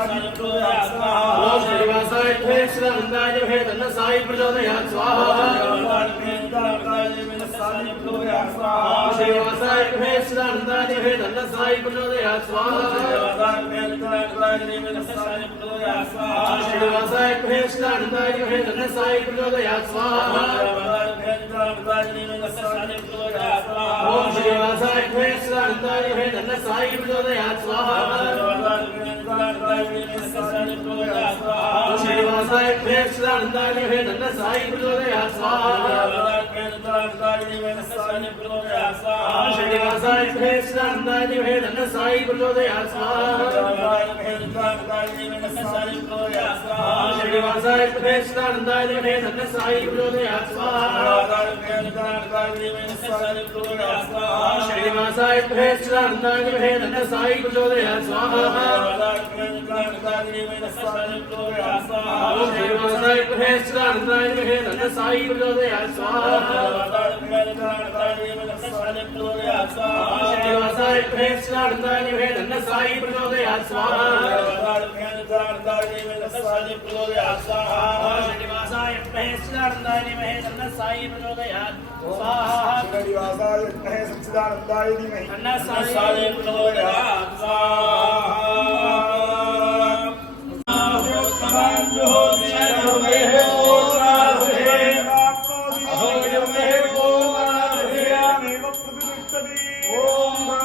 ओम श्रीवासाय श्रीनंदाय तन्न साई प्रचोदयात् स्वाहा श्रीवासाय श्रीनंदाय तन्न साई प्रचोदयात् स्वाहा श्रीवासाय श्रीनंदाय तन्न साई प्रचोदयात् स्वाहा ओम श्रीवासाय श्रीनंदाय तन्न साई प्रचोदयात् स्वाहा श्रीवासाय श्रीनंदाय तन्न साई प्रचोदयात् स्वाहा श्रीवासाय श्रीनंदाय तन्न साई प्रचोदयात् स्वाहा श्रीवासाय श्रीनंदाय तन्न साई प्रचोदयात् स्वाहा श्रीवासाय श्रीनंदाय तन्न साई प्रचोदयात् स्वाहा श्रीवासाय श्रीनंदाय तन्न साई प्रचोदयात् स्वाहा श्रीवासाय श्रीनंदाय तन्न साई प्रचोदयात् स्वाहा श्रीवासाय श्रीनंदाय तन्न साई प्रचोदयात् स्वाहा श्रीवासाय सच्चिदानंदाय धीमहि तन्न साई प्रचोदयात्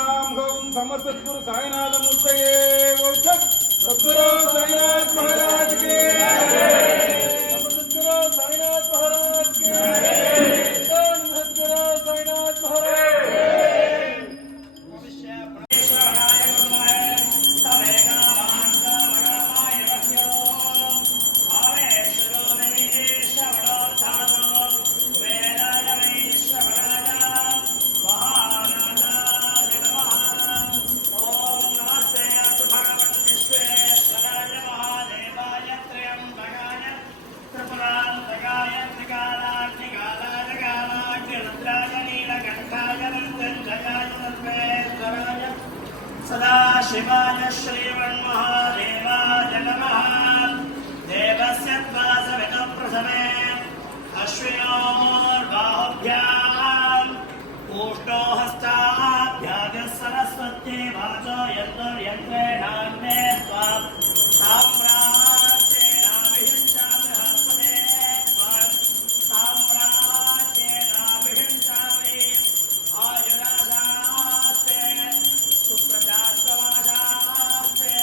सद्गुरु साईनाथ मूर्तये सद्गुरु साईनाथ महाराज के सद्गुरु साईनाथ महाराज के सद्गुरु साईनाथ महाराज शिवाय श्रीमन्महादेवाय नमः देवस्य त्वासवितप्रसवे अश्वयोर्बाहुभ्याम् ऊष्णो हस्ताभ्यागः सरस्वती वाचो यन्त्रेणाग्ने त्वाम् साम्राज्येनाभिषिञ्चामि हस्पते त्वाम् साम्राज्येनाभिषिञ्चामि आयुराजास्ते सुप्रजास्तवाजास्ते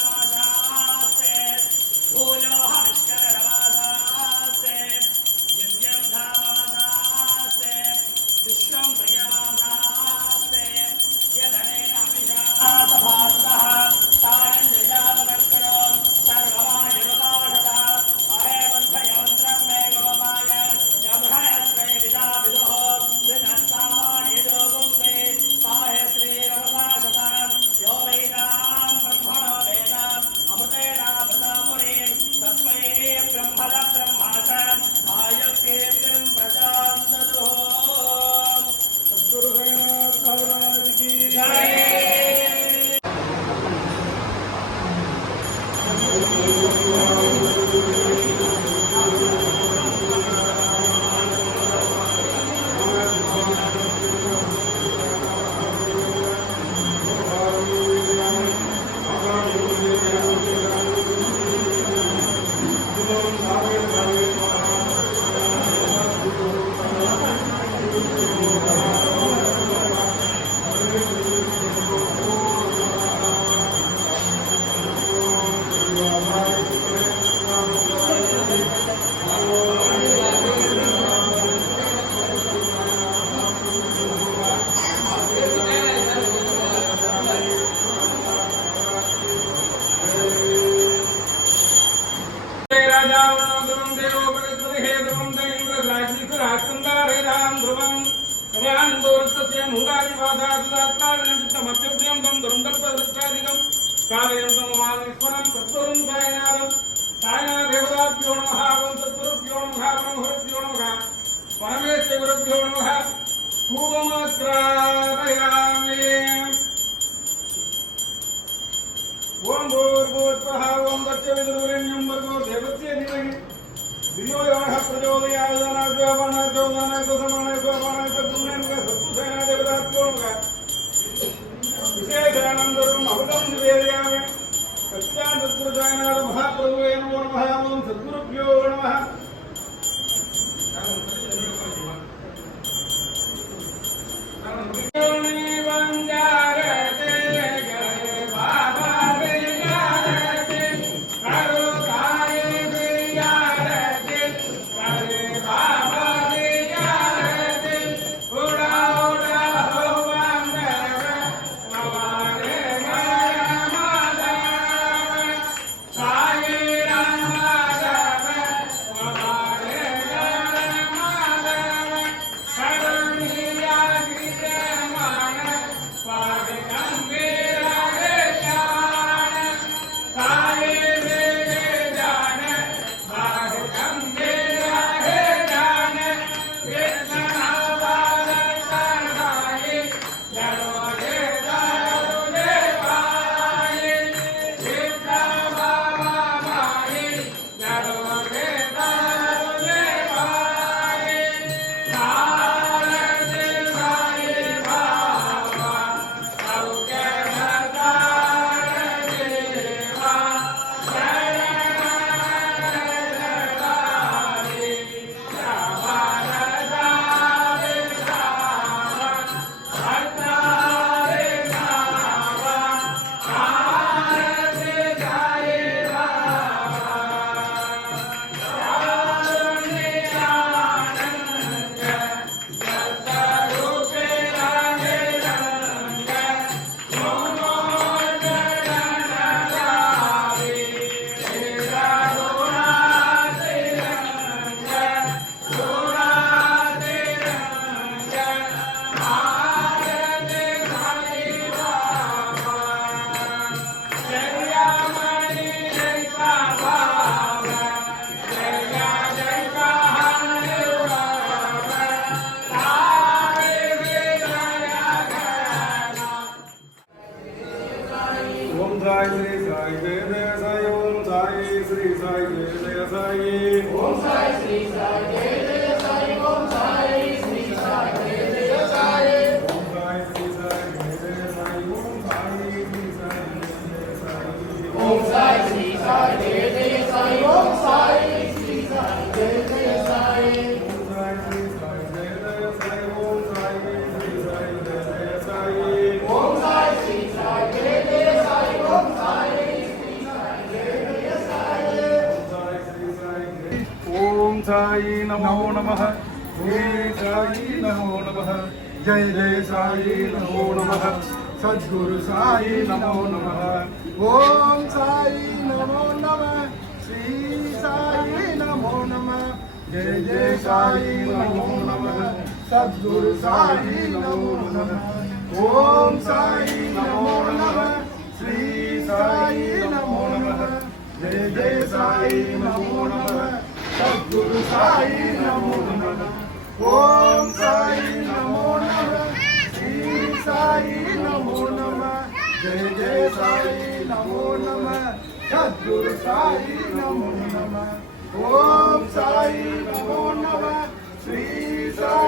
सजातमनस्यामाजास्ते भूयो हविष्करवाजास्ते दिव्यं धामाजास्ते विश्वं प्रियमाजास्ते यदनेन हविषासभासः तारञ्जयामनङ्करो सर्वमायुरुताशता अहेमन्थयमन्त्रं मे गवमाय यमहयस्त्रे विदाविदुः विनस्सामान्यजोगुं मे साहे श्रीरमदाशता यो वैदां ब्रह्मणो वेद अमृतेनामृतापुरीं तस्मै ब्रह्मण ब्रह्माच आयुर्कीर्तिं प्रजां ददुः सद्गुरु साईनाथ महाराज की जय। परमेश्वरुभ्यो नमः पूर्वमस्त्रापयामि ಓಂ ಭೂರ್ಭುವಃ ಓಂ ತತ್ಸವಿತುರ್ವರೆಣ್ಯಂ ಭರ್ಗೋ ದೇವಸ್ಯ ಧೀಮಹಿ ಧಿಯೋ ಯೋ ನಃ ಪ್ರಚೋದಯಾತ್ ಜ್ಞಾನಾದ್ವೈವಾನಾದ್ವೈವಾನಾಯ ಸಮಾನಾಯ ಸಮಾನಾಯ ಸದ್ಗುಣೇನ ಸತ್ಪುರುಷೇಣ ದೇವತಾತ್ಮೋ ನಮಃ ವಿಶೇಷಾನಂದರಂ ಅಮೃತಂ ನಿವೇದಯಾಮಿ ಸಚ್ಚಿದಾನಂದಪುರುಷಾಯ ಮಹಾಪ್ರಭುವೇ ನಮೋ ನಮಃ ಓಂ ಸದ್ಗುರುಭ್ಯೋ ನಮಃ ओम साई श्री साई जय जय साई ओम साई श्री साई जय जय साई ओम साई श्री साई जय जय साई ओम साई श्री साई जय जय साई ओम साई श्री साई जय जय साई ओम साई श्री साई जय जय साई ओम साई श्री साई जय जय साई ओम साई श्री साई जय जय साई ओम साई श्री साई जय जय साई ओम साई श्री साई जय जय साई ओम साई श्री साई जय जय साई ओम साई श्री साई जय जय साई ओम साई नमो नमः श्री साई नमो नमः जय जय साई नमो नमः सद्गुरु साई नमो नमः ओम साई नमो नमः श्री साई नमो नमः जय जय साई नमो नमः सद्गुरु साई नमो नमः ओम साई नमो नमः श्री साई नमो नमः जय जय साई नमो नमः सद्गुरु साई नमो नमः ओम साई नमो नमः श्री साई नमो नमः जय जय साई नमो नमः सद्गुरु साई नमो नमः ओम साई नमो नमः श्री साई